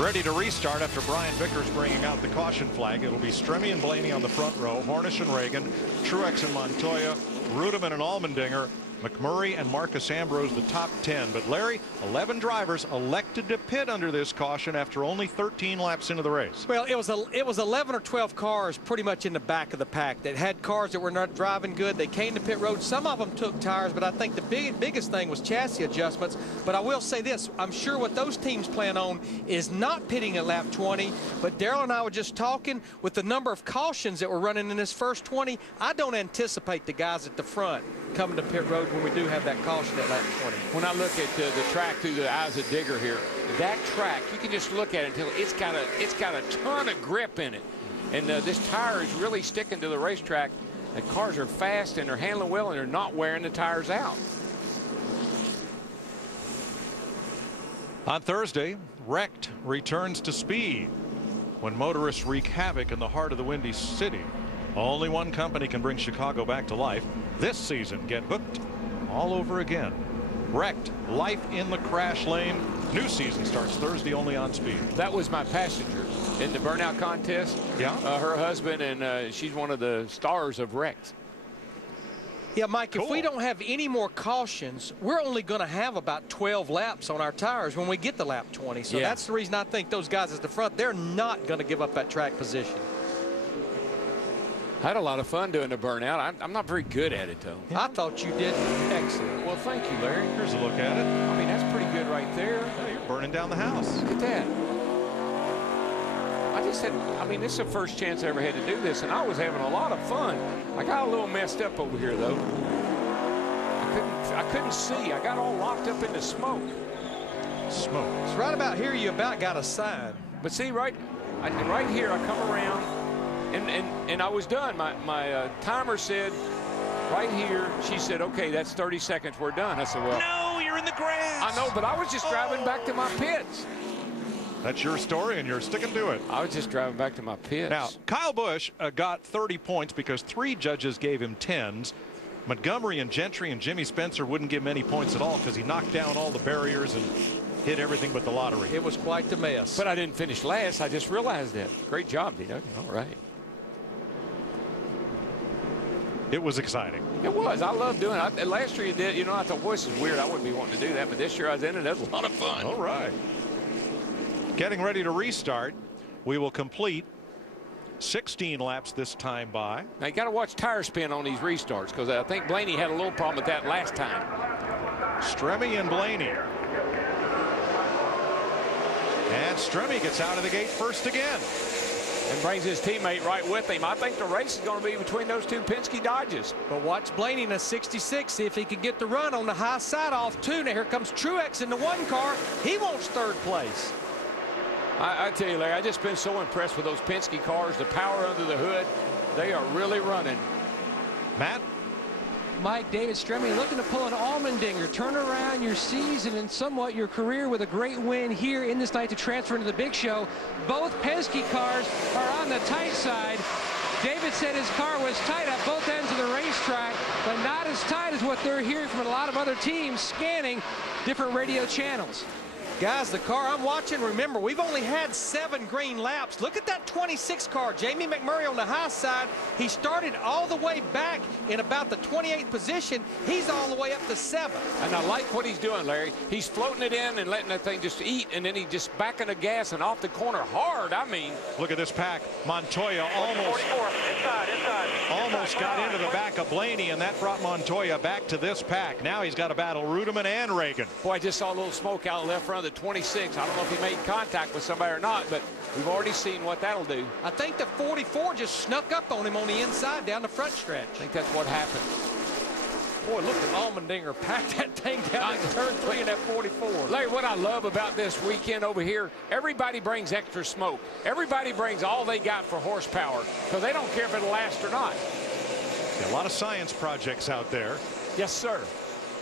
Ready to restart after Brian Vickers bringing out the caution flag. It'll be Stremme and Blaney on the front row, Hornish and Reagan, Truex and Montoya, Rudeman and Allmendinger, McMurray and Marcus Ambrose the top 10. But Larry, 11 drivers elected to pit under this caution after only 13 laps into the race. Well, it was 11 or 12 cars pretty much in the back of the pack that had cars that were not driving good. They came to pit road. Some of them took tires, but I think the biggest thing was chassis adjustments. But I will say this, I'm sure what those teams plan on is not pitting at lap 20, but Darrell and I were just talking with the number of cautions that were running in this first 20. I don't anticipate the guys at the front coming to pit road when we do have that caution at lap 20. When I look at the track through the eyes of Digger here, that track, you can just look at it until it's got a ton of grip in it. And this tire is really sticking to the racetrack. The cars are fast and they're handling well and they're not wearing the tires out. On Thursday, Wrecked returns to speed when motorists wreak havoc in the heart of the Windy City. Only one company can bring Chicago back to life this season. Get hooked all over again. Wrecked, life in the crash lane. New season starts Thursday only on Speed. That was my passenger in the burnout contest. Yeah. Her husband, and she's one of the stars of Wrecked. Yeah, Mike, cool. If we don't have any more cautions, we're only going to have about 12 laps on our tires when we get to lap 20. So that's the reason I think those guys at the front, they're not going to give up that track position. I had a lot of fun doing the burnout. I'm not very good at it, though. I thought you did excellent. Well, thank you, Larry. Here's a look at it. I mean, that's pretty good right there. Oh, you're burning down the house. Look at that. I mean, this is the first chance I ever had to do this, and I was having a lot of fun. I got a little messed up over here, though. I couldn't see. I got all locked up in the smoke. Smoke. It's right about here you about got a sign. But see, right here, I come around, and I was done. My timer said, right here, she said, okay, that's 30 seconds, we're done. I said, well. No, you're in the grass. I know, but I was just driving back to my pits. That's your story, and you're sticking to it. I was just driving back to my pits. Now, Kyle Busch got 30 points because 3 judges gave him 10s. Montgomery and Gentry and Jimmy Spencer wouldn't give him any points at all because he knocked down all the barriers and hit everything but the lottery. It was quite the mess. But I didn't finish last. I just realized that. Great job, Dino. All right. It was exciting. It was. I love doing it. Last year you did. You know, I thought, boy, this is weird. I wouldn't be wanting to do that. But this year I was in it. That was a lot of fun. All right. Getting ready to restart. We will complete 16 laps this time by. Now you got to watch tire spin on these restarts because I think Blaney had a little problem with that last time. Stremme and Blaney. And Stremme gets out of the gate first again. And brings his teammate right with him. I think the race is going to be between those two Penske Dodges. But watch Blaney in a 66, see if he can get the run on the high side off too. Now here comes Truex in the 1 car. He wants 3rd place. I tell you, Larry, I've just been so impressed with those Penske cars, the power under the hood. They are really running. Matt? Mike, David Stremme looking to pull an Allmendinger, turn around your season and somewhat your career with a great win here in this night to transfer into the big show. Both Penske cars are on the tight side. David said his car was tight at both ends of the racetrack, but not as tight as what they're hearing from a lot of other teams scanning different radio channels. Guys, the car I'm watching, remember, we've only had 7 green laps. Look at that 26 car. Jamie McMurray on the high side. He started all the way back in about the 28th position. He's all the way up to 7th. And I like what he's doing, Larry. He's floating it in and letting that thing just eat, and then he just backing the gas and off the corner hard. I mean. Look at this pack. Montoya almost got into the back of Blaney, and that brought Montoya back to this pack. Now he's got to battle Rudeman and Reagan. Boy, I just saw a little smoke out left front of the 26. I don't know if he made contact with somebody or not, but we've already seen what that'll do. I think the 44 just snuck up on him on the inside down the front stretch. I think that's what happened. Boy, look at Allmendinger pack that thing down in turn 3 in that 44. Larry, what I love about this weekend over here, everybody brings extra smoke. Everybody brings all they got for horsepower because they don't care if it'll last or not. A lot of science projects out there. Yes, sir.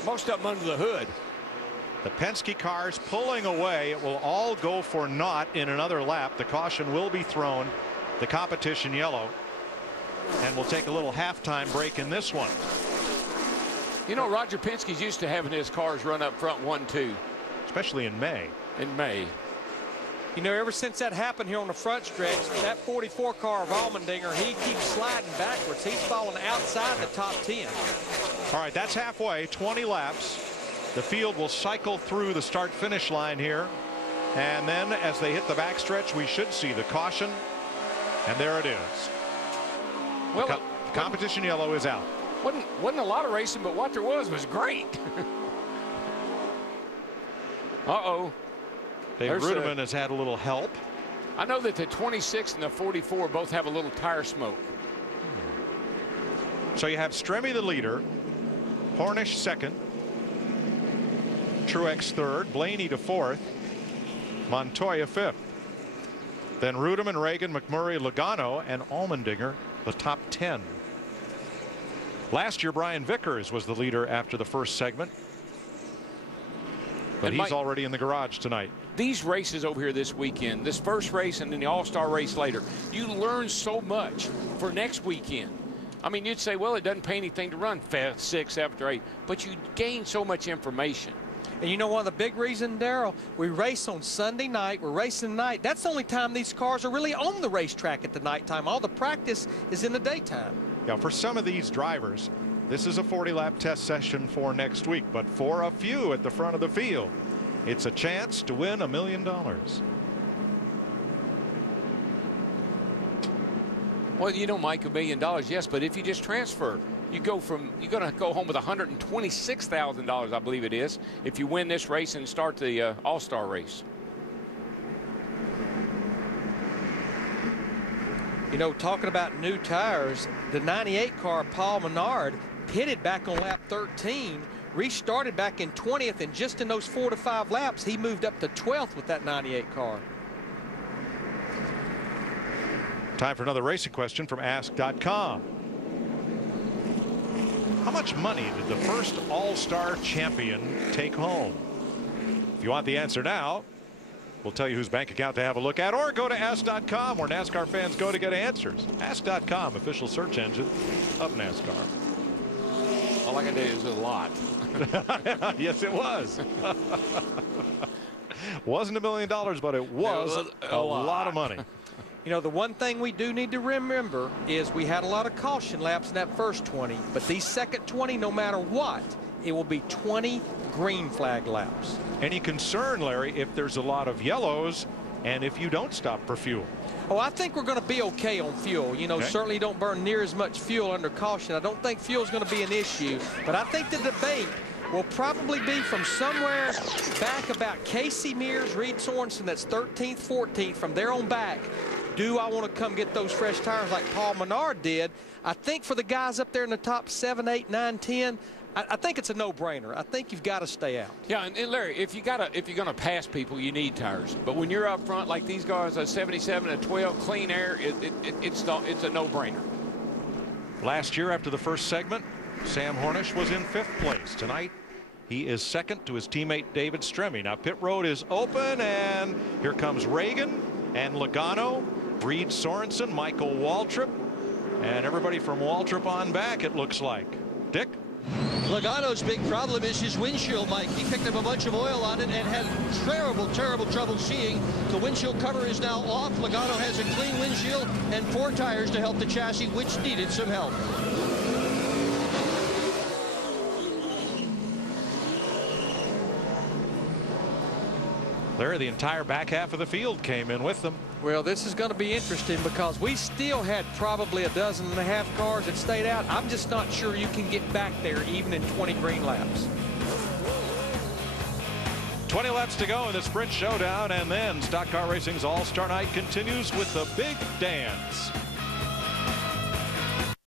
Most of them under the hood. The Penske cars pulling away. It will all go for naught in another lap. The caution will be thrown. The competition yellow. And we'll take a little halftime break in this one. You know, Roger Penske's used to having his cars run up front 1-2. Especially in May. In May. You know, ever since that happened here on the front stretch, that 44 car of Allmendinger, he keeps sliding backwards. He's falling outside the top 10. All right, that's halfway, 20 laps. The field will cycle through the start-finish line here. And then as they hit the backstretch, we should see the caution. And there it is. Well, the competition yellow is out. Wasn't a lot of racing, but what there was great. Uh-oh. Dave Rudeman has had a little help. I know that the 26 and the 44 both have a little tire smoke. So you have Stremme the leader, Hornish second, Truex third, Blaney to fourth, Montoya fifth. Then Rudeman, Reagan, McMurray, Logano, and Allmendinger the top 10. Last year Brian Vickers was the leader after the first segment, but he's already in the garage tonight. These races over here this weekend, this first race and then the All-Star race later, you learn so much for next weekend. I mean, you'd say, well, it doesn't pay anything to run 5, 6, 7, or 8, but you gain so much information. And you know, one of the big reasons, Darrell, we race on Sunday night. We're racing tonight. That's the only time these cars are really on the racetrack at the nighttime. All the practice is in the daytime. Yeah, for some of these drivers, this is a 40-lap test session for next week. But for a few at the front of the field, it's a chance to win $1 million. Well, you know, Mike, $1 million, yes, but if you just transfer, you're going to go home with $126,000, I believe it is, if you win this race and start the All-Star race. You know, talking about new tires, the 98 car, Paul Menard, pitted back on lap 13, restarted back in 20th, and just in those 4 to 5 laps, he moved up to 12th with that 98 car. Time for another racing question from Ask.com. How much money did the first All-Star champion take home? If you want the answer now, we'll tell you whose bank account to have a look at, or go to Ask.com, where NASCAR fans go to get answers. Ask.com, official search engine of NASCAR. All I can do is a lot. Yes, it was. Wasn't $1 million, but it was a lot of money. You know, the one thing we do need to remember is we had a lot of caution laps in that first 20, but these second 20, no matter what, it will be 20 green flag laps. Any concern, Larry, if there's a lot of yellows and if you don't stop for fuel? Oh, I think we're going to be okay on fuel. You know, okay. Certainly don't burn near as much fuel under caution. I don't think fuel is going to be an issue, but I think the debate will probably be from somewhere back about Casey Mears, Reed Sorensen, that's 13th, 14th, from there on back. Do I want to come get those fresh tires like Paul Menard did? I think for the guys up there in the top 7, 8, 9, 10, I think it's a no-brainer. I think you've got to stay out. Yeah, and Larry, if you're going to pass people, you need tires. But when you're up front like these guys, a 77 and 12, clean air, it's a no-brainer. Last year, after the first segment, Sam Hornish was in 5th place. Tonight, he is second to his teammate David Stremme. Now, pit road is open, and here comes Reagan and Logano, Reed Sorensen, Michael Waltrip, and everybody from Waltrip on back, it looks like. Dick? Logano's big problem is his windshield, Mike. He picked up a bunch of oil on it and had terrible trouble seeing. The windshield cover is now off. Logano has a clean windshield and 4 tires to help the chassis, which needed some help. Larry, the entire back half of the field came in with them. Well, this is going to be interesting because we still had probably 12.5 cars that stayed out. I'm just not sure you can get back there even in 20 green laps. 20 laps to go in the Sprint Showdown, and then Stock Car Racing's All-Star Night continues with the big dance.